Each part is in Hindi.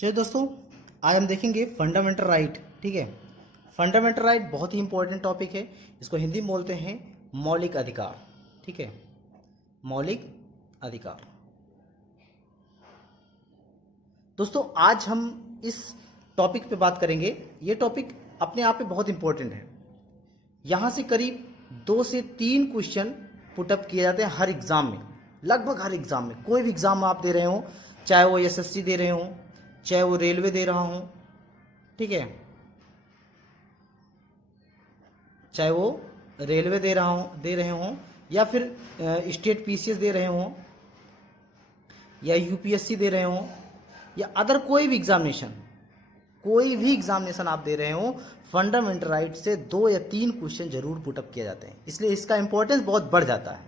चलिए दोस्तों, आज हम देखेंगे फंडामेंटल राइट। ठीक है, फंडामेंटल राइट बहुत ही इंपॉर्टेंट टॉपिक है। इसको हिंदी में बोलते हैं मौलिक अधिकार। ठीक है, मौलिक अधिकार। दोस्तों, आज हम इस टॉपिक पे बात करेंगे। ये टॉपिक अपने आप में बहुत इंपॉर्टेंट है। यहाँ से करीब 2 से 3 क्वेश्चन पुटअप किए जाते हैं हर एग्ज़ाम में, लगभग हर एग्ज़ाम में। कोई भी एग्ज़ाम आप दे रहे हो, चाहे वो एसएससी दे रहे हो, चाहे वो रेलवे दे रहा हूँ, ठीक है, चाहे वो रेलवे दे रहे हों या फिर स्टेट पीसीएस दे रहे हों या यूपीएससी दे रहे हों या अदर कोई भी एग्जामिनेशन आप दे रहे हो, फंडामेंटल राइट से 2 या 3 क्वेश्चन जरूर पुटअप किए जाते हैं। इसलिए इसका इंपॉर्टेंस बहुत बढ़ जाता है।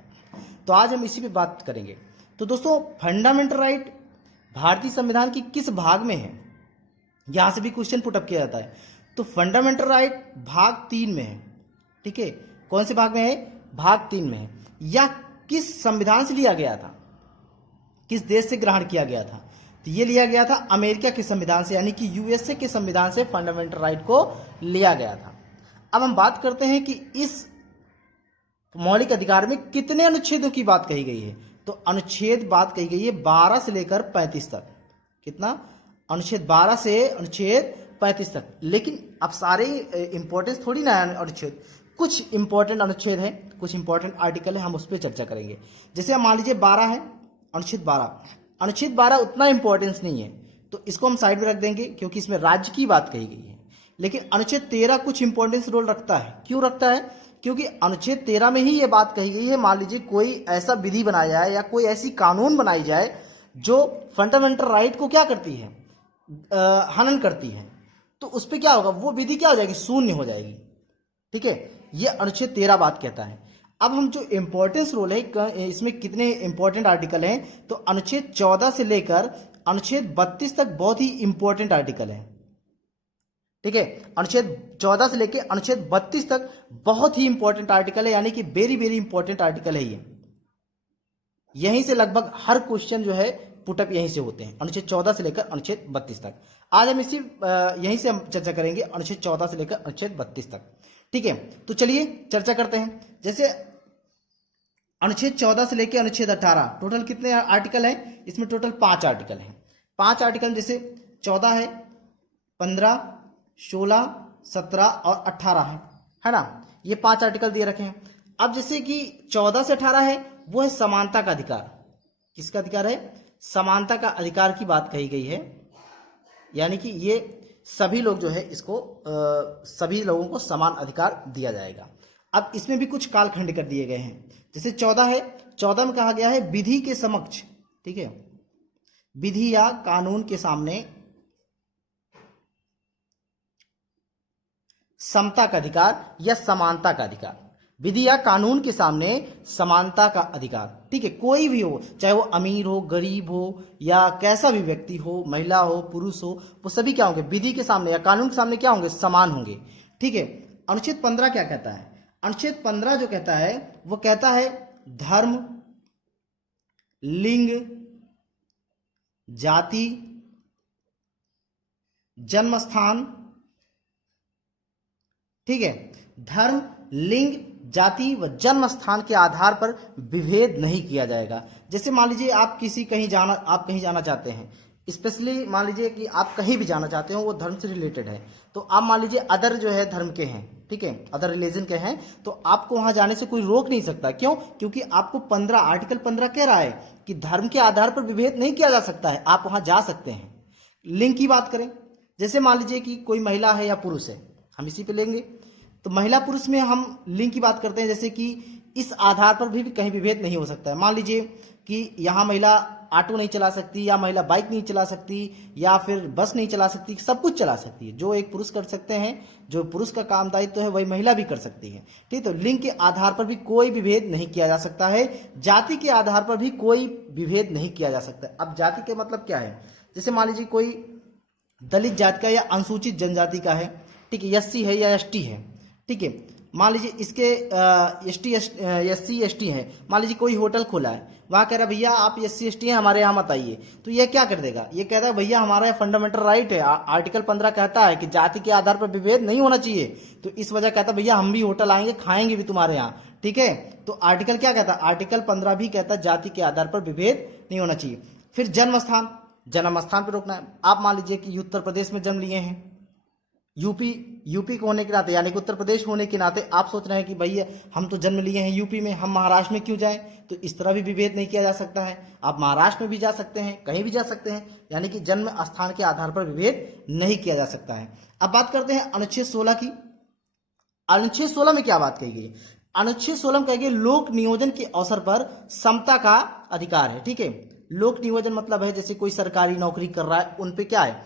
तो आज हम इसी पे बात करेंगे। तो दोस्तों, फंडामेंटल राइट भारतीय संविधान की किस भाग में है, यहां से भी क्वेश्चन पुटअप किया जाता है। तो फंडामेंटल राइट भाग 3 में है। ठीक है, कौन से भाग में है? भाग 3 में है। या किस संविधान से लिया गया था, किस देश से ग्रहण किया गया था? तो ये लिया गया था अमेरिका के संविधान से, यानी कि यूएसए के संविधान से फंडामेंटल राइट को लिया गया था। अब हम बात करते हैं कि इस मौलिक अधिकार में कितने अनुच्छेदों की बात कही गई है। तो अनुच्छेद बात कही गई है 12 से लेकर 35 तक। कितना? अनुच्छेद 12 से अनुच्छेद 35 तक। लेकिन अब सारे इंपॉर्टेंस थोड़ी ना है अनुच्छेद, कुछ इंपॉर्टेंट अनुच्छेद है, कुछ इंपॉर्टेंट आर्टिकल है, हम उस पर चर्चा करेंगे। जैसे मान लीजिए 12 है, अनुच्छेद 12 उतना इंपॉर्टेंस नहीं है, तो इसको हम साइड में रख देंगे क्योंकि इसमें राज्य की बात कही गई है। लेकिन अनुच्छेद 13 कुछ इंपॉर्टेंस रोल रखता है। क्यों रखता है? क्योंकि अनुच्छेद 13 में ही ये बात कही गई है, मान लीजिए कोई ऐसा विधि बनाया जाए या कोई ऐसी कानून बनाई जाए जो फंडामेंटल राइट को क्या करती है, हनन करती है, तो उस पर क्या होगा? वो विधि क्या हो जाएगी? शून्य हो जाएगी। ठीक है, ये अनुच्छेद 13 बात कहता है। अब हम जो इंपॉर्टेंस रोल है, इसमें कितने इंपॉर्टेंट आर्टिकल हैं, तो अनुच्छेद 14 से लेकर अनुच्छेद 32 तक बहुत ही इंपॉर्टेंट आर्टिकल है। ठीक है, अनुच्छेद 14 से लेकर अनुच्छेद 32 तक बहुत ही इंपॉर्टेंट आर्टिकल है, यानी कि वेरी वेरी इंपॉर्टेंट आर्टिकल है ये। यहीं से लगभग हर क्वेश्चन जो है पुटअप यहीं से होते हैं, अनुच्छेद 14 से लेकर अनुच्छेद 32 तक। आज हम यहीं से हम चर्चा करेंगे, अनुच्छेद 14 से लेकर अनुच्छेद 32 तक। ठीक है, तो चलिए चर्चा करते हैं। जैसे अनुच्छेद 14 से लेकर अनुच्छेद 18, टोटल कितने आर्टिकल हैं? इसमें टोटल 5 आर्टिकल हैं। 5 आर्टिकल जैसे 14 है, 15, 16, 17 और 18 है ना? ये 5 आर्टिकल दिए रखे हैं। अब जैसे कि 14 से 18 है, वो है समानता का अधिकार। किसका अधिकार है? समानता का अधिकार की बात कही गई है, यानी कि ये सभी लोग जो है इसको सभी लोगों को समान अधिकार दिया जाएगा। अब इसमें भी कुछ कालखंड कर दिए गए हैं। जैसे 14 है, 14 में कहा गया है विधि के समक्ष, ठीक है, विधि या कानून के सामने समता का अधिकार या समानता का अधिकार। विधि या कानून के सामने समानता का अधिकार। ठीक है, कोई भी हो, चाहे वो अमीर हो, गरीब हो या कैसा भी व्यक्ति हो, महिला हो, पुरुष हो, वो सभी क्या होंगे? विधि के सामने या कानून के सामने क्या होंगे? समान होंगे। ठीक है, अनुच्छेद 15 क्या कहता है? अनुच्छेद 15 जो कहता है वो कहता है धर्म, लिंग, जाति, जन्म स्थान, ठीक है, धर्म, लिंग, जाति व जन्म स्थान के आधार पर विभेद नहीं किया जाएगा। जैसे मान लीजिए आप कहीं जाना चाहते हैं, स्पेशली मान लीजिए कि आप कहीं भी जाना चाहते हो, वो धर्म से रिलेटेड है, तो आप मान लीजिए अदर जो है धर्म के हैं, ठीक है, अदर रिलीजन के हैं, तो आपको वहां जाने से कोई रोक नहीं सकता। क्यों? क्योंकि आपको आर्टिकल 15 कह रहा है कि धर्म के आधार पर विभेद नहीं किया जा सकता है, आप वहां जा सकते हैं। लिंग की बात करें, जैसे मान लीजिए कि कोई महिला है या पुरुष है, हम इसी पे लेंगे, तो महिला पुरुष में हम लिंग की बात करते हैं, जैसे कि इस आधार पर भी कहीं विभेद नहीं हो सकता है। मान लीजिए कि यहाँ महिला ऑटो नहीं चला सकती, या महिला बाइक नहीं चला सकती, या फिर बस नहीं चला सकती, सब कुछ चला सकती है। जो एक पुरुष कर सकते हैं, जो पुरुष का काम दायित्व है, वही महिला भी कर सकती है। ठीक, तो लिंग के आधार पर भी कोई विभेद नहीं किया जा सकता है। जाति के आधार पर भी कोई विभेद नहीं किया जा सकता। अब जाति के मतलब क्या है? जैसे मान लीजिए कोई दलित जाति का या अनुसूचित जनजाति का है, ठीक है, एससी है या एसटी है, ठीक है, मान लीजिए इसके SC ST है, मान लीजिए कोई होटल खोला है, वहाँ कह रहा भैया आप SC ST हैं, हमारे यहाँ मत आइए, तो ये क्या कर देगा, ये कहता है भैया हमारा फंडामेंटल राइट है, आर्टिकल 15 कहता है कि जाति के आधार पर विभेद नहीं होना चाहिए, तो इस वजह कहता है भैया हम भी होटल आएंगे, खाएंगे भी तुम्हारे यहाँ, ठीक है। तो आर्टिकल क्या कहता है, आर्टिकल 15 भी कहता है जाति के आधार पर विभेद नहीं होना चाहिए। फिर जन्म स्थान पर रोकना है। आप मान लीजिए कि उत्तर प्रदेश में जन्म लिए हैं, यूपी को होने के नाते यानी कि उत्तर प्रदेश होने के नाते आप सोच रहे हैं कि भैया हम तो जन्म लिए हैं यूपी में, हम महाराष्ट्र में क्यों जाएं, तो इस तरह भी विभेद नहीं किया जा सकता है। आप महाराष्ट्र में भी जा सकते हैं, कहीं भी जा सकते हैं, यानी कि जन्म स्थान के आधार पर विभेद नहीं किया जा सकता है। अब बात करते हैं अनुच्छेद 16 की। अनुच्छेद 16 में क्या बात कही गई, अनुच्छेद 16 में कही गई लोक नियोजन के अवसर पर समता का अधिकार है, ठीक है। लोक नियोजन मतलब है जैसे कोई सरकारी नौकरी कर रहा है, उन पे क्या है,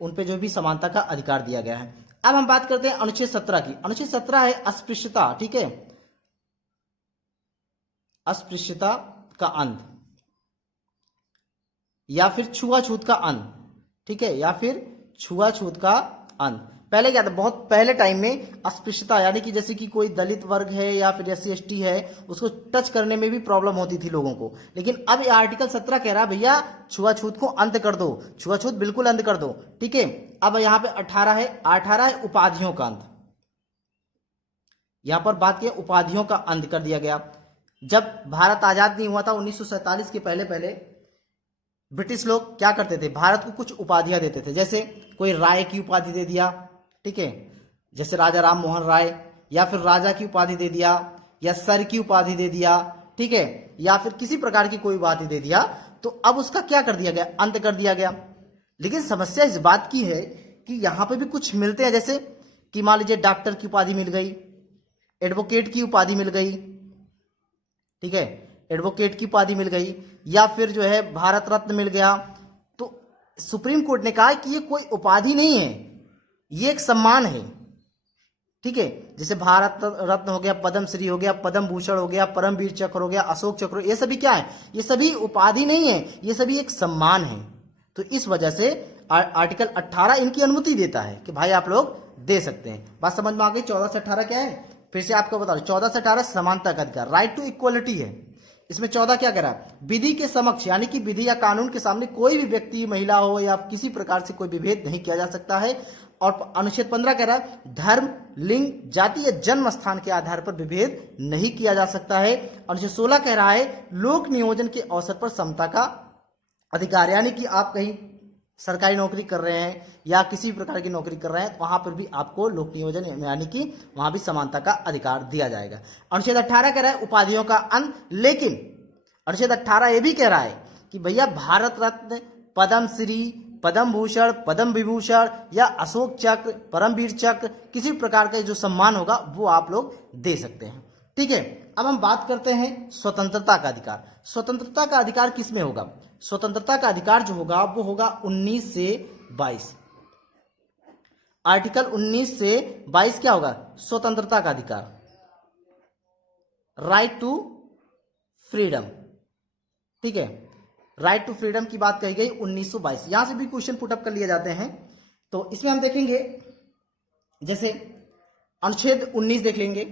उन पे जो भी समानता का अधिकार दिया गया है। अब हम बात करते हैं अनुच्छेद 17 की। अनुच्छेद 17 है अस्पृश्यता, ठीक है, अस्पृश्यता का अंत या फिर छुआछूत का अंत, ठीक है, या फिर छुआछूत का अंत। पहले क्या था, बहुत पहले टाइम में अस्पृश्यता यानी कि जैसे कि कोई दलित वर्ग है या फिर SC ST है, उसको टच करने में भी प्रॉब्लम होती थी लोगों को, लेकिन अब ये आर्टिकल 17 कह रहा है भैया छुआछूत को अंत कर दो, छुआछूत बिल्कुल अंत कर दो, ठीक है। अब यहाँ पे 18 है उपाधियों का अंत। यहां पर बात की उपाधियों का अंत कर दिया गया। जब भारत आजाद नहीं हुआ था 1947 के पहले ब्रिटिश लोग क्या करते थे, भारत को कुछ उपाधियां देते थे, जैसे कोई राय की उपाधि दे दिया, ठीक है, जैसे राजा राम मोहन राय, या फिर राजा की उपाधि दे दिया, या सर की उपाधि दे दिया, ठीक है, या फिर किसी प्रकार की कोई उपाधि दे दिया। तो अब उसका क्या कर दिया गया, अंत कर दिया गया। लेकिन समस्या इस बात की है कि यहां पे भी कुछ मिलते हैं, जैसे कि मान लीजिए डॉक्टर की उपाधि मिल गई, एडवोकेट की उपाधि मिल गई, ठीक है, एडवोकेट की उपाधि मिल गई, या फिर जो है भारत रत्न मिल गया। तो सुप्रीम कोर्ट ने कहा कि ये कोई उपाधि नहीं है, ये एक सम्मान है, ठीक है। जैसे भारत रत्न हो गया, पद्म श्री हो गया, पद्म भूषण हो गया, परमवीर चक्र हो गया, अशोक चक्र, ये सभी क्या है, ये सभी उपाधि नहीं है, ये सभी एक सम्मान है। तो इस वजह से आर्टिकल 18 इनकी अनुमति देता है कि भाई आप लोग दे सकते हैं। बात समझ में आ गई। 14 से 18 क्या है, फिर से आपको बता रहा हूं, 14 से 18 समानता का अधिकार, राइट टू इक्वलिटी है। इसमें 14 क्या कह रहा है, विधि के समक्ष यानी कि विधि या कानून के सामने कोई भी व्यक्ति, महिला हो या किसी प्रकार से कोई विभेद नहीं किया जा सकता है। और अनुच्छेद 15 कह रहा है धर्म, लिंग, जाति या जन्म स्थान के आधार पर विभेद नहीं किया जा सकता है। अनुच्छेद 16 कह रहा है लोक नियोजन के अवसर पर समता का अधिकार, यानी कि आप कहीं सरकारी नौकरी कर रहे हैं या किसी प्रकार की नौकरी कर रहे हैं, वहां पर भी आपको लोक नियोजन यानी कि वहां भी समानता का अधिकार दिया जाएगा। अनुच्छेद 18 कह रहा है उपाधियों का अंत, लेकिन अनुच्छेद 18 ये भी कह रहा है कि भैया भारत रत्न, पद्म श्री, पद्म भूषण, पद्म विभूषण या अशोक चक्र, परमवीर चक्र, किसी प्रकार का जो सम्मान होगा वो आप लोग दे सकते हैं, ठीक है। अब हम बात करते हैं स्वतंत्रता का अधिकार। स्वतंत्रता का अधिकार किस में होगा, स्वतंत्रता का अधिकार जो होगा वो होगा 19 से 22। आर्टिकल 19 से 22 क्या होगा, स्वतंत्रता का अधिकार, राइट टू फ्रीडम, ठीक है, राइट टू फ्रीडम की बात कही गई 1922। यहां से भी क्वेश्चन पुटअप कर लिए जाते हैं। तो इसमें हम देखेंगे जैसे अनुच्छेद 19 देख लेंगे,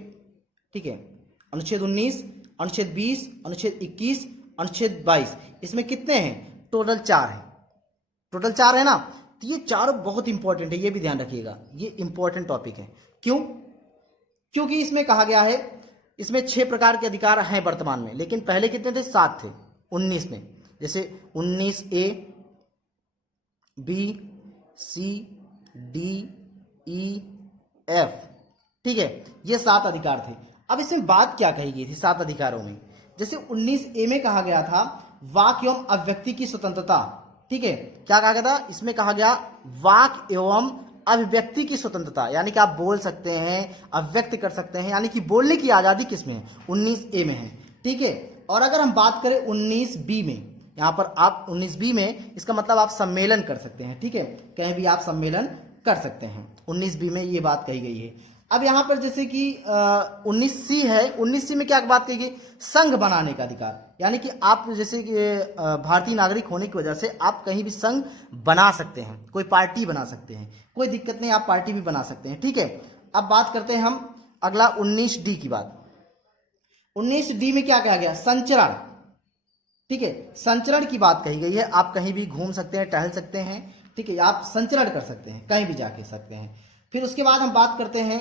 ठीक है, अनुच्छेद 19, अनुच्छेद 20, अनुच्छेद 21, अनुच्छेद 22, इसमें कितने हैं, टोटल 4 हैं, टोटल 4 है ना। तो ये चारों बहुत इंपॉर्टेंट है, ये भी ध्यान रखिएगा, ये इंपॉर्टेंट टॉपिक है। क्यों, क्योंकि इसमें कहा गया है इसमें 6 प्रकार के अधिकार हैं वर्तमान में, लेकिन पहले कितने थे, 7 थे 19 में। जैसे 19A, B, C, D, E, F, ठीक है, ये 7 अधिकार थे। अब इसमें बात क्या कही गई थी 7 अधिकारों में, जैसे 19A में कहा गया था वाक एवं अभिव्यक्ति की स्वतंत्रता, ठीक है, क्या कहा गया था, इसमें कहा गया वाक एवं अभिव्यक्ति की स्वतंत्रता, यानी कि आप बोल सकते हैं, अभिव्यक्त कर सकते हैं, यानी कि बोलने की आजादी किसमें है, 19A में है, ठीक है। और अगर हम बात करें 19B में, यहां पर आप 19B में, इसका मतलब आप सम्मेलन कर सकते हैं, ठीक है, कहीं भी आप सम्मेलन कर सकते हैं, 19B में ये बात कही गई है। अब यहां पर जैसे कि 19C है, 19C में क्या बात कही गई, संघ बनाने का अधिकार, यानी कि आप जैसे कि भारतीय नागरिक होने की वजह से आप कहीं भी संघ बना सकते हैं, कोई पार्टी बना सकते हैं, कोई दिक्कत नहीं, आप पार्टी भी बना सकते हैं, ठीक है। अब बात करते हैं हम अगला 19D की बात। 19D में क्या कहा गया? संचरण। ठीक है, संचरण की बात कही गई है। आप कहीं भी घूम सकते हैं, टहल सकते हैं, ठीक है, आप संचरण कर सकते हैं, कहीं भी जाके सकते हैं। फिर उसके बाद हम बात करते हैं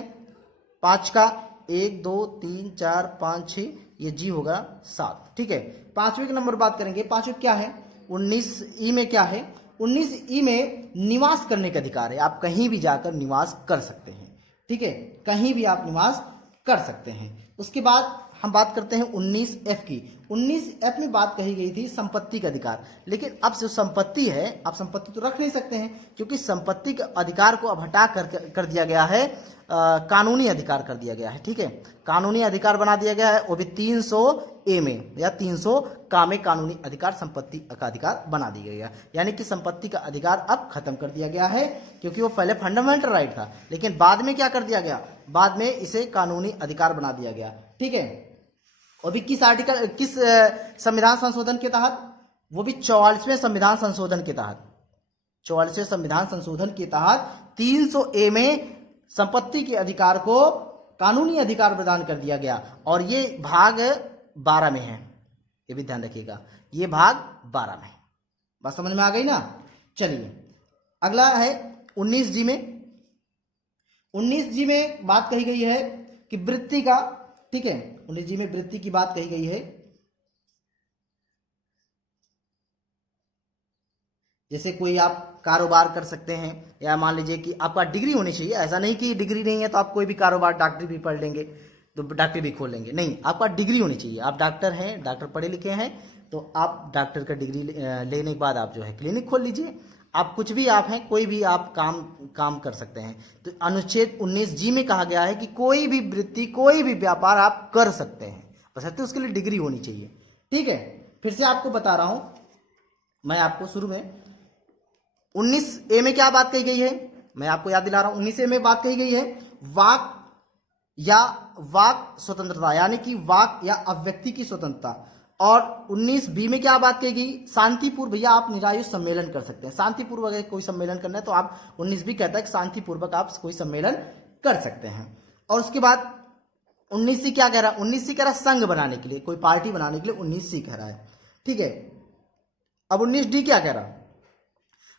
5 का, 1 2 3 4 5 6, ये जी होगा 7। ठीक है, 5वें के नंबर बात करेंगे। 5वें क्या है? 19E में क्या है? 19E में निवास करने का अधिकार है। आप कहीं भी जाकर निवास कर सकते हैं। ठीक है, कहीं भी आप निवास कर सकते हैं। उसके बाद हम बात करते हैं 19F की। 19F में बात कही गई थी संपत्ति का अधिकार, लेकिन अब जो संपत्ति है, आप संपत्ति तो रख नहीं सकते हैं, क्योंकि संपत्ति के अधिकार को अब हटा कर दिया गया है, कानूनी अधिकार कर दिया गया है। ठीक है, कानूनी अधिकार बना दिया गया है, वो भी 300A में या 300 का में कानूनी अधिकार, संपत्ति का अधिकार बना दिया गया। यानी कि संपत्ति का अधिकार अब खत्म कर दिया गया है, क्योंकि वो पहले फंडामेंटल राइट था, लेकिन बाद में क्या कर दिया गया? बाद में इसे कानूनी अधिकार बना दिया गया। ठीक है, और भी किस आर्टिकल, किस संविधान संशोधन के तहत? वो भी 44वें संविधान संशोधन के तहत। 44वें संविधान संशोधन के तहत 300A में संपत्ति के अधिकार को कानूनी अधिकार प्रदान कर दिया गया, और ये भाग 12 में है, ये भी ध्यान रखिएगा, ये भाग 12 में है। बात समझ में आ गई ना? चलिए अगला है 19G में। 19G में बात कही गई है कि वृत्ति का, ठीक है, 19G में वृत्ति की बात कही गई है। जैसे कोई आप कारोबार कर सकते हैं, या मान लीजिए कि आपका डिग्री होनी चाहिए। ऐसा नहीं कि डिग्री नहीं है तो आप कोई भी कारोबार, डॉक्टरी भी पढ़ लेंगे तो डॉक्टरी भी खोल लेंगे, नहीं, आपका डिग्री होनी चाहिए। आप डॉक्टर हैं, डॉक्टर पढ़े लिखे हैं, तो आप डॉक्टर का डिग्री लेने के बाद आप जो है क्लिनिक खोल लीजिए। आप कुछ भी आप हैं, कोई भी आप काम कर सकते हैं। तो अनुच्छेद 19G में कहा गया है कि कोई भी वृत्ति, कोई भी व्यापार आप कर सकते हैं, बशर्ते उसके लिए डिग्री होनी चाहिए। ठीक है, फिर से आपको बता रहा हूं मैं, आपको शुरू में 19A में क्या बात कही गई है, मैं आपको याद दिला रहा हूं। 19A में बात कही गई है वाक या वाक स्वतंत्रता, यानी कि वाक या अभिव्यक्ति की स्वतंत्रता। और 19B में क्या बात कही गई? शांतिपूर्वक, भैया आप निरायुष सम्मेलन कर सकते हैं। शांतिपूर्वक अगर कोई सम्मेलन करना है तो आप, 19B कहता है कि शांतिपूर्वक आप कोई सम्मेलन कर सकते हैं। और उसके बाद 19C क्या कह रहा है? 19C कह रहा है संघ बनाने के लिए, कोई पार्टी बनाने के लिए 19C कह रहा है। ठीक है, अब 19D क्या कह रहा है?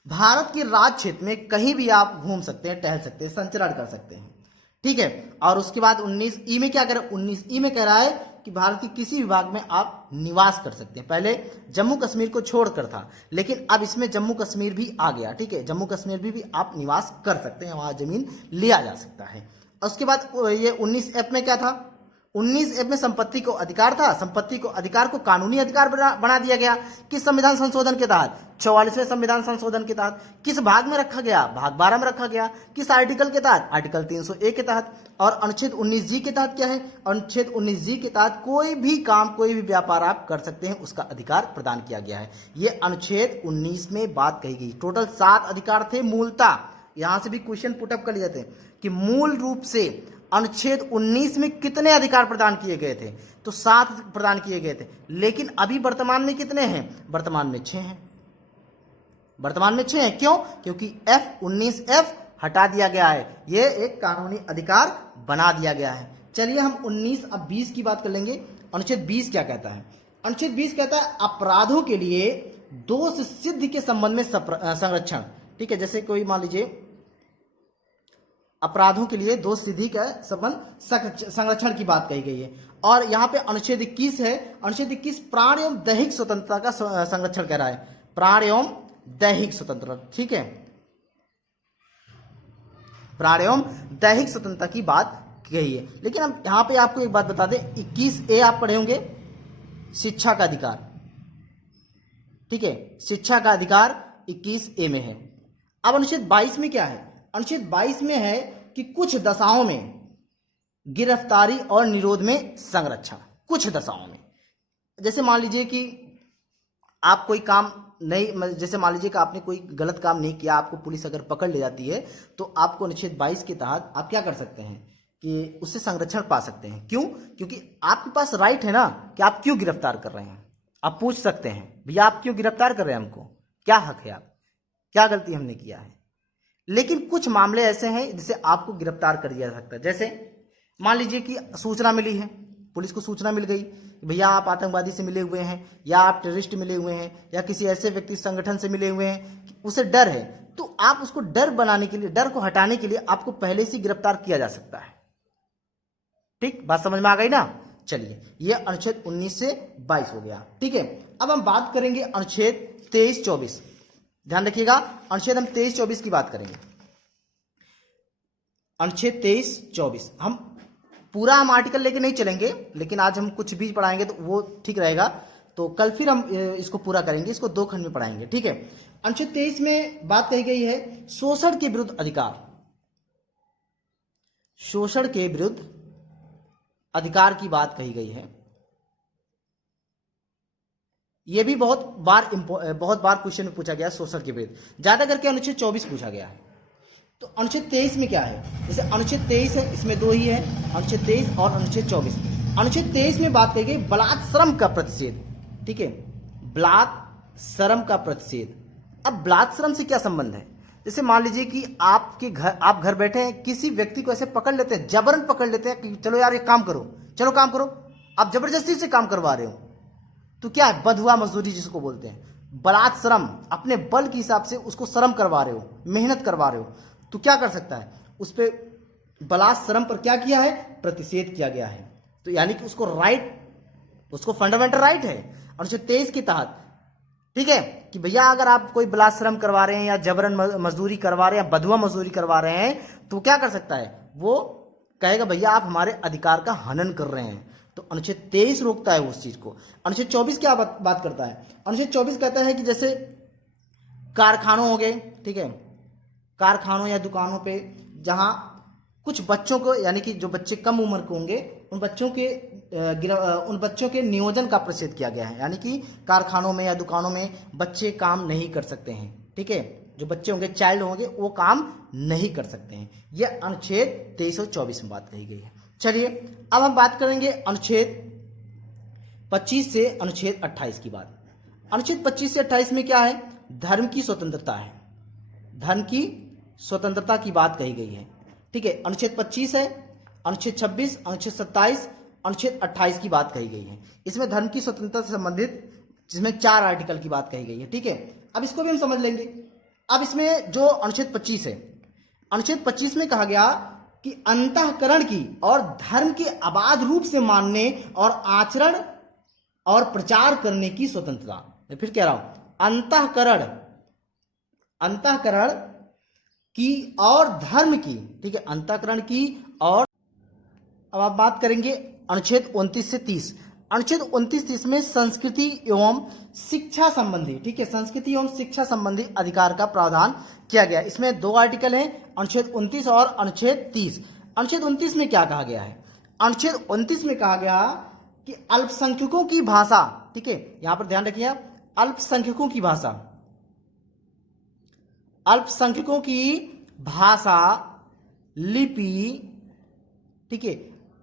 भारत के राज्य क्षेत्र में कहीं भी आप घूम सकते हैं, टहल सकते हैं, संचरण कर सकते हैं। ठीक है, और उसके बाद 19E में क्या कह रहा है? 19E में कह रहा है कि भारत के किसी विभाग में आप निवास कर सकते हैं। पहले जम्मू कश्मीर को छोड़कर था, लेकिन अब इसमें जम्मू कश्मीर भी आ गया। ठीक है, जम्मू कश्मीर भी आप निवास कर सकते हैं, वहां जमीन लिया जा सकता है। और उसके बाद ये 19F में क्या था? 19F में संपत्ति को अधिकार था। संपत्ति को अधिकार को कानूनी अधिकार बना दिया गया। किस संविधान संशोधन के तहत? 44वें संविधान संशोधन के तहत। किस भाग में रखा गया? भाग 12 में रखा गया। किस आर्टिकल के तहत? आर्टिकल 300A के तहत। और अनुच्छेद 19G के तहत क्या है? अनुच्छेद 19G के तहत कोई भी काम, कोई भी व्यापार आप कर सकते हैं, उसका अधिकार प्रदान किया गया है। ये अनुच्छेद 19 में बात कही गई। टोटल 7 अधिकार थे मूलतः। यहां से भी क्वेश्चन पुटअप कर लिए जाते हैं कि मूल रूप से अनुच्छेद 19 में कितने अधिकार प्रदान किए गए थे? तो 7 प्रदान किए गए थे, लेकिन अभी वर्तमान में कितने हैं? वर्तमान में 6 हैं। वर्तमान में 6 हैं। क्यों? क्योंकि 19F हटा दिया गया है, ये एक कानूनी अधिकार बना दिया गया है। चलिए हम 19 अब 20 की बात कर लेंगे। अनुच्छेद 20 क्या कहता है? अनुच्छेद 20 कहता है अपराधों के लिए दोष सिद्धि के संबंध में संरक्षण। ठीक है, जैसे कोई मान लीजिए अपराधों के लिए दोष सिद्धि का संबंध संरक्षण की बात कही गई है। और यहां पे अनुच्छेद 21 है। अनुच्छेद 21 प्राण एवं दैहिक स्वतंत्रता का संरक्षण कह रहा है। प्राण एवं दैहिक स्वतंत्रता, ठीक है, प्राण एवं दैहिक स्वतंत्रता की बात कही है। लेकिन हम यहां पे आपको एक बात बता दें, 21A आप पढ़े होंगे, शिक्षा का अधिकार। ठीक है, शिक्षा का अधिकार 21A में है। अब अनुच्छेद 22 में क्या है? अनुच्छेद 22 में है कि कुछ दशाओं में गिरफ्तारी और निरोध में संरक्षण। कुछ दशाओं में, जैसे मान लीजिए कि आप कोई काम नहीं, जैसे मान लीजिए कि आपने कोई गलत काम नहीं किया, आपको पुलिस अगर पकड़ ले जाती है तो आपको अनुच्छेद 22 के तहत आप क्या कर सकते हैं कि उससे संरक्षण पा सकते हैं। क्यों? क्योंकि आपके पास राइट है ना कि आप क्यों गिरफ्तार कर रहे हैं। आप पूछ सकते हैं, भैया आप क्यों गिरफ्तार कर रहे हैं हमको, क्या हक है, आप क्या गलती हमने किया है। लेकिन कुछ मामले ऐसे हैं जिसे आपको गिरफ्तार कर दिया जा सकता है। जैसे मान लीजिए कि सूचना मिली है, पुलिस को सूचना मिल गई, भैया आप आतंकवादी से मिले हुए हैं, या आप टेररिस्ट मिले हुए हैं, या किसी ऐसे व्यक्ति संगठन से मिले हुए हैं, उसे डर है, तो आप उसको डर बनाने के लिए, डर को हटाने के लिए आपको पहले से गिरफ्तार किया जा सकता है। ठीक, बात समझ में आ गई ना। चलिए, ये अनुच्छेद 19 से 22 हो गया। ठीक है, अब हम बात करेंगे अनुच्छेद 23-24। ध्यान रखिएगा, अनुच्छेद हम 23-24 की बात करेंगे। अनुच्छेद 23-24 हम पूरा हम आर्टिकल लेके नहीं चलेंगे, लेकिन आज हम कुछ भी पढ़ाएंगे तो वो ठीक रहेगा, तो कल फिर हम इसको पूरा करेंगे, इसको 2 खंड में पढ़ाएंगे। ठीक है, अनुच्छेद 23 में बात कही गई है शोषण के विरुद्ध अधिकार। शोषण के विरुद्ध अधिकार की बात कही गई है। यह भी बहुत बार क्वेश्चन में पूछा गया, शोषण के विरुद्ध, ज्यादा करके अनुच्छेद 24 पूछा गया है। तो अनुच्छेद 23 में क्या है, जैसे अनुच्छेद 23 है, इसमें 2 ही है, अनुच्छेद 23 और अनुच्छेद 24। अनुच्छेद 23 में बात कही गई बलात्श्रम का प्रतिषेध। ठीक है, बलात्श्रम का प्रतिषेध। अब बलात्श्रम से क्या संबंध है, जैसे मान लीजिए कि आप घर बैठे हैं, किसी व्यक्ति को ऐसे पकड़ लेते हैं, जबरन पकड़ लेते हैं कि चलो यार ये काम करो, चलो काम करो, आप जबरदस्ती से काम करवा रहे हो, तो क्या है, बंधुआ मजदूरी जिसको बोलते हैं। बलात्श्रम, अपने बल के हिसाब से उसको श्रम करवा रहे हो, मेहनत करवा रहे हो, तो क्या कर सकता है, उस पर बलात्श्रम पर क्या किया है, प्रतिषेध किया गया है। तो यानी कि उसको राइट, उसको फंडामेंटल राइट है अनुच्छेद 23 के तहत। ठीक है, कि भैया अगर आप कोई बलात्श्रम करवा रहे हैं, या जबरन मजदूरी करवा रहे हैं, या बंधुआ मजदूरी करवा रहे हैं, तो क्या कर सकता है, वो कहेगा भैया आप हमारे अधिकार का हनन कर रहे हैं। तो अनुच्छेद 23 रोकता है उस चीज को। अनुच्छेद 24 क्या बात करता है, अनुच्छेद 24 कहता है कि जैसे कारखानों हो गए, ठीक है, कारखानों या दुकानों पे जहां कुछ बच्चों को, यानी कि जो बच्चे कम उम्र के होंगे, उन बच्चों के नियोजन का प्रतिषेध किया गया है। यानी कि कारखानों में या दुकानों में बच्चे काम नहीं कर सकते हैं। ठीक है, जो बच्चे होंगे, चाइल्ड होंगे, वो काम नहीं कर सकते हैं। यह अनुच्छेद 23 और 24 में बात कही गई है। चलिए, अब हम बात करेंगे अनुच्छेद 25 से अनुच्छेद 28 की बात। अनुच्छेद 25 से 28 में क्या है, धर्म की स्वतंत्रता है, धर्म की स्वतंत्रता की बात कही गई है। ठीक है, अनुच्छेद 25 है, अनुच्छेद 26, अनुच्छेद 27, अनुच्छेद 28 की बात कही गई है। इसमें धर्म की स्वतंत्रता से संबंधित, जिसमें 4 आर्टिकल की बात कही गई है। ठीक है, अब इसको भी हम समझ लेंगे। अब इसमें जो अनुच्छेद 25 है, अनुच्छेद 25 में कहा गया कि अंतःकरण की और धर्म के अबाध रूप से मानने और आचरण और प्रचार करने की स्वतंत्रता। मैं फिर कह रहा हूं, अंतःकरण की और धर्म की। ठीक है, अंतःकरण की और। अब आप बात करेंगे अनुच्छेद 29 से 30। अनुच्छेद 29-30 में संस्कृति एवं शिक्षा संबंधी, ठीक है, संस्कृति एवं शिक्षा संबंधी अधिकार का प्रावधान किया गया। इसमें 2 आर्टिकल हैं, अनुच्छेद 29 और अनुच्छेद 30। अनुच्छेद 29 में क्या कहा गया है, अनुच्छेद 29 में कहा गया कि अल्पसंख्यकों की भाषा, ठीक है, यहां पर ध्यान रखिए, अल्पसंख्यकों की भाषा, अल्पसंख्यकों की भाषा, लिपि, ठीक है,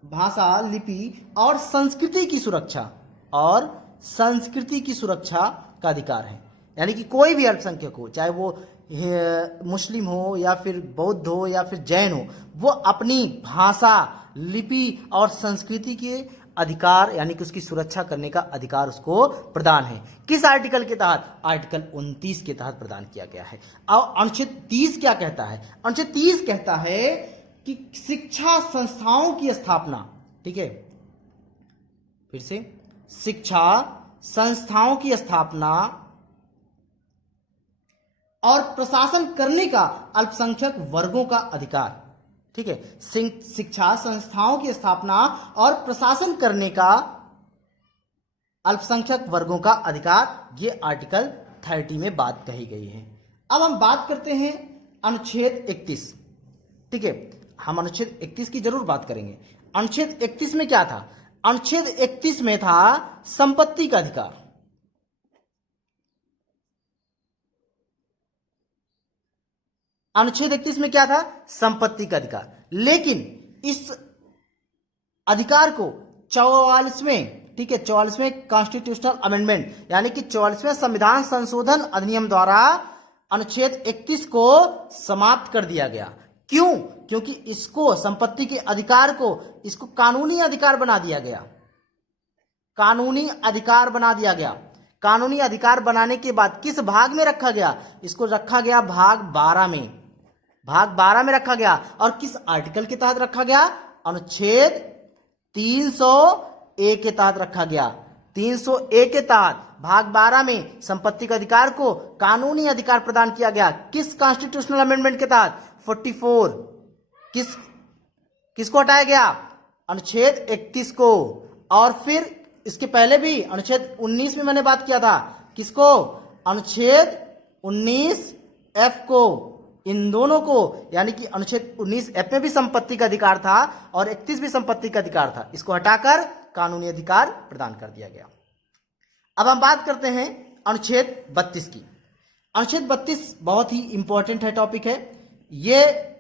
भाषा, लिपि और संस्कृति की सुरक्षा, और संस्कृति की सुरक्षा का अधिकार है। यानी कि कोई भी अल्पसंख्यक हो, चाहे वो मुस्लिम हो या फिर बौद्ध हो या फिर जैन हो, वो अपनी भाषा, लिपि और संस्कृति के अधिकार, यानी कि उसकी सुरक्षा करने का अधिकार उसको प्रदान है। किस आर्टिकल के तहत, आर्टिकल 29 के तहत प्रदान किया गया है। और अनुच्छेद 30 क्या कहता है, अनुच्छेद 30 कहता है कि शिक्षा संस्थाओं की स्थापना, ठीक है, फिर से, शिक्षा संस्थाओं की स्थापना और प्रशासन करने का अल्पसंख्यक वर्गों का अधिकार, ठीक है, शिक्षा संस्थाओं की स्थापना और प्रशासन करने का अल्पसंख्यक वर्गों का अधिकार, ये आर्टिकल 30 में बात कही गई है। अब हम बात करते हैं अनुच्छेद 31, ठीक है, हम अनुच्छेद 31 की जरूर बात करेंगे। अनुच्छेद 31 में क्या था, अनुच्छेद 31 में था संपत्ति का अधिकार। अनुच्छेद 31 में क्या था, संपत्ति का अधिकार। लेकिन इस अधिकार को 44वें, ठीक है, 44वें कॉन्स्टिट्यूशनल अमेंडमेंट, यानी कि 44वें संविधान संशोधन अधिनियम द्वारा अनुच्छेद 31 को समाप्त कर दिया गया। क्यों? क्योंकि इसको संपत्ति के अधिकार को इसको कानूनी अधिकार बना दिया गया, कानूनी अधिकार बना दिया गया। कानूनी अधिकार बनाने के बाद किस भाग में रखा गया? इसको रखा गया भाग 12 में, भाग 12 में रखा गया। और किस आर्टिकल के तहत रखा गया? अनुच्छेद 300A के तहत रखा गया। 300A के तहत भाग 12 में संपत्ति के अधिकार को कानूनी अधिकार प्रदान किया गया। किस कॉन्स्टिट्यूशनल अमेंडमेंट के तहत? 44। किसको हटाया गया? अनुच्छेद 31 को। और फिर इसके पहले भी अनुच्छेद 19 में मैंने बात किया था, किसको? अनुच्छेद 19F को। इन दोनों को, यानी कि अनुच्छेद 19F में भी संपत्ति का अधिकार था और 31 भी संपत्ति का अधिकार था, इसको हटाकर कानूनी अधिकार प्रदान कर दिया गया। अब हम बात करते हैं अनुच्छेद 32 की। अनुच्छेद 32 बहुत ही इंपॉर्टेंट है, टॉपिक है। यह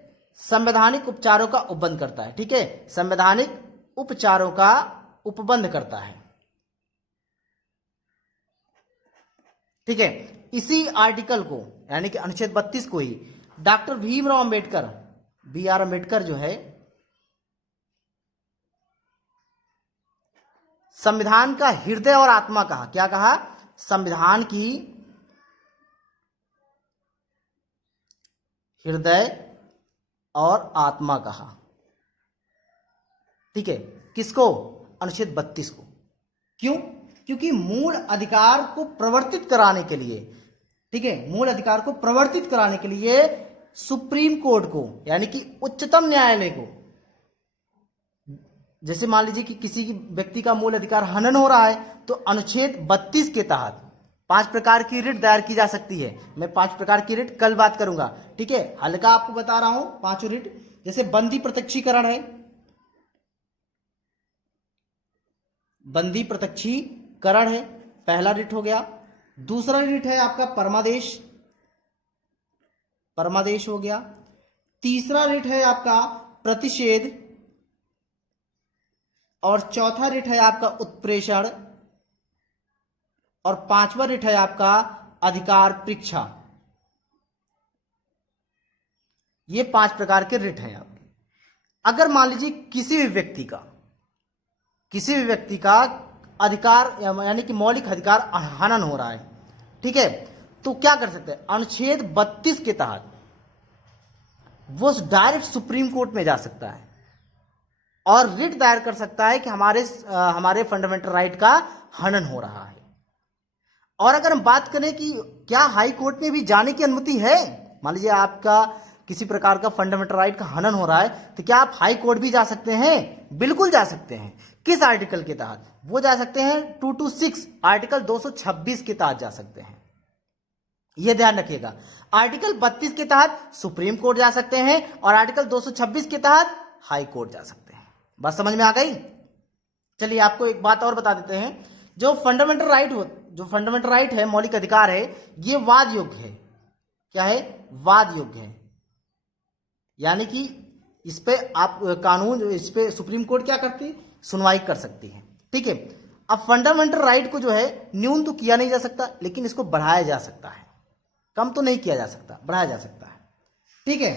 संवैधानिक उपचारों का उपबंध करता है, ठीक है, संवैधानिक उपचारों का उपबंध करता है, ठीक है। इसी आर्टिकल को, यानी कि अनुच्छेद 32 को ही डॉक्टर भीमराव अंबेडकर, BR अंबेडकर जो है, संविधान का हृदय और आत्मा कहा। क्या कहा? संविधान की हृदय और आत्मा कहा, ठीक है। किसको? अनुच्छेद 32 को। क्यों? क्योंकि मूल अधिकार को प्रवर्तित कराने के लिए, ठीक है, मूल अधिकार को प्रवर्तित कराने के लिए सुप्रीम कोर्ट को, यानी कि उच्चतम न्यायालय को, जैसे मान लीजिए कि किसी व्यक्ति का मूल अधिकार हनन हो रहा है, तो अनुच्छेद 32 के तहत 5 प्रकार की रिट दायर की जा सकती है। मैं 5 प्रकार की रिट कल बात करूंगा, ठीक है। हल्का आपको बता रहा हूं 5 रिट। जैसे बंदी प्रत्यक्षीकरण है, बंदी प्रत्यक्षीकरण है, पहला रिट हो गया। दूसरा रिट है आपका परमादेश, परमादेश हो गया। तीसरा रिट है आपका प्रतिषेध, और चौथा रिट है आपका उत्प्रेषण, और 5वां रिट है आपका अधिकार परीक्षा। ये 5 प्रकार के रिट हैं आपके। अगर मान लीजिए किसी भी व्यक्ति का अधिकार, यानी कि मौलिक अधिकार हनन हो रहा है, ठीक है, तो क्या कर सकते हैं? अनुच्छेद 32 के तहत वो डायरेक्ट सुप्रीम कोर्ट में जा सकता है और रिट दायर कर सकता है कि हमारे फंडामेंटल राइट का हनन हो रहा है। और अगर हम बात करें कि क्या हाई कोर्ट में भी जाने की अनुमति है, मान लीजिए आपका किसी प्रकार का फंडामेंटल राइट का हनन हो रहा है, तो क्या आप हाई कोर्ट भी जा सकते हैं? बिल्कुल जा सकते हैं। किस आर्टिकल के तहत? वो जा सकते हैं 226, आर्टिकल 226 के तहत जा सकते हैं। यह ध्यान रखिएगा, आर्टिकल 32 के तहत सुप्रीम कोर्ट जा सकते हैं और आर्टिकल 226 के तहत हाई कोर्ट जा सकते हैं। बात समझ में आ गई? चलिए आपको एक बात और बता देते हैं, जो फंडामेंटल राइट है, मौलिक अधिकार है, ये वाद योग्य है। क्या है? वाद योग्य है, यानी कि इस पे आप इस पे सुप्रीम कोर्ट क्या करती है? सुनवाई कर सकती है, ठीक है। अब फंडामेंटल राइट को जो है न्यून तो किया नहीं जा सकता, लेकिन इसको बढ़ाया जा सकता है। कम तो नहीं किया जा सकता, बढ़ाया जा सकता है, ठीक है।